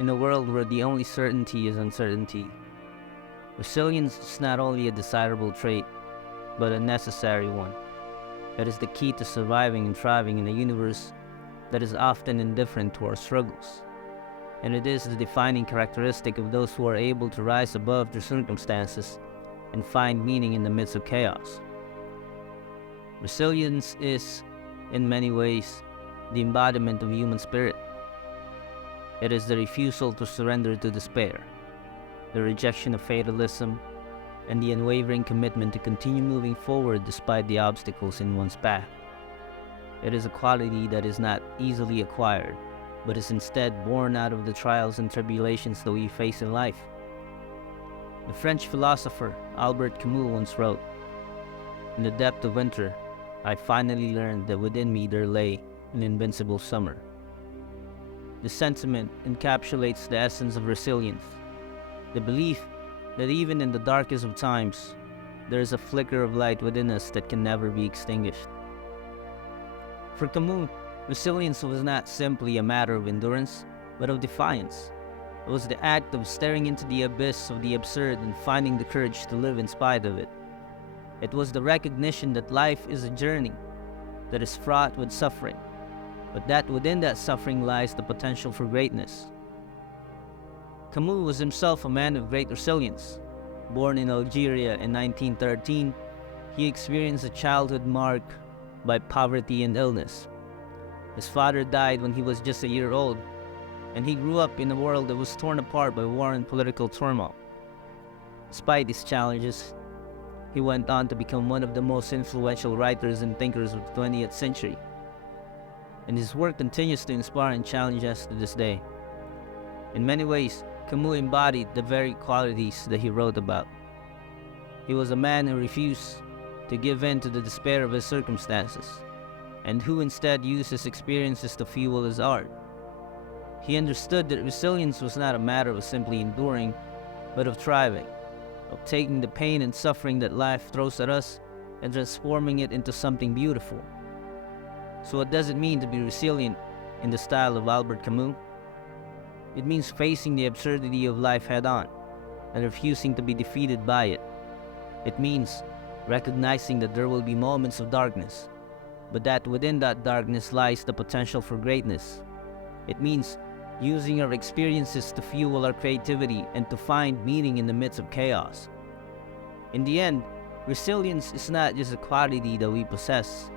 In a world where the only certainty is uncertainty, resilience is not only a desirable trait, but a necessary one. It is the key to surviving and thriving in a universe that is often indifferent to our struggles. And it is the defining characteristic of those who are able to rise above their circumstances and find meaning in the midst of chaos. Resilience is, in many ways, the embodiment of human spirit. It is the refusal to surrender to despair, the rejection of fatalism, and the unwavering commitment to continue moving forward despite the obstacles in one's path. It is a quality that is not easily acquired, but is instead born out of the trials and tribulations that we face in life. The French philosopher Albert Camus once wrote, "In the depth of winter, I finally learned that within me there lay an invincible summer." This sentiment encapsulates the essence of resilience, the belief that even in the darkest of times, there is a flicker of light within us that can never be extinguished. For Camus, resilience was not simply a matter of endurance, but of defiance. It was the act of staring into the abyss of the absurd and finding the courage to live in spite of it. It was the recognition that life is a journey that is fraught with suffering, but that within that suffering lies the potential for greatness. Camus was himself a man of great resilience. Born in Algeria in 1913, he experienced a childhood marked by poverty and illness. His father died when he was just a year old, and he grew up in a world that was torn apart by war and political turmoil. Despite these challenges, he went on to become one of the most influential writers and thinkers of the 20th century. And his work continues to inspire and challenge us to this day. In many ways, Camus embodied the very qualities that he wrote about. He was a man who refused to give in to the despair of his circumstances, and who instead used his experiences to fuel his art. He understood that resilience was not a matter of simply enduring, but of thriving, of taking the pain and suffering that life throws at us and transforming it into something beautiful. So what does it mean to be resilient in the style of Albert Camus? It means facing the absurdity of life head-on and refusing to be defeated by it. It means recognizing that there will be moments of darkness, but that within that darkness lies the potential for greatness. It means using our experiences to fuel our creativity and to find meaning in the midst of chaos. In the end, resilience is not just a quality that we possess.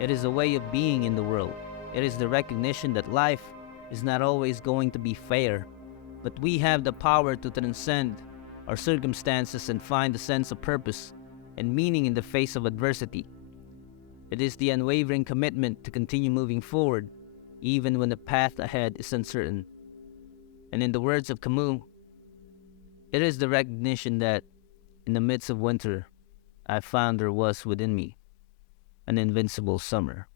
It is a way of being in the world. It is the recognition that life is not always going to be fair, but we have the power to transcend our circumstances and find a sense of purpose and meaning in the face of adversity. It is the unwavering commitment to continue moving forward, even when the path ahead is uncertain. And in the words of Camus, it is the recognition that, in the midst of winter, I found there was within me an invincible summer.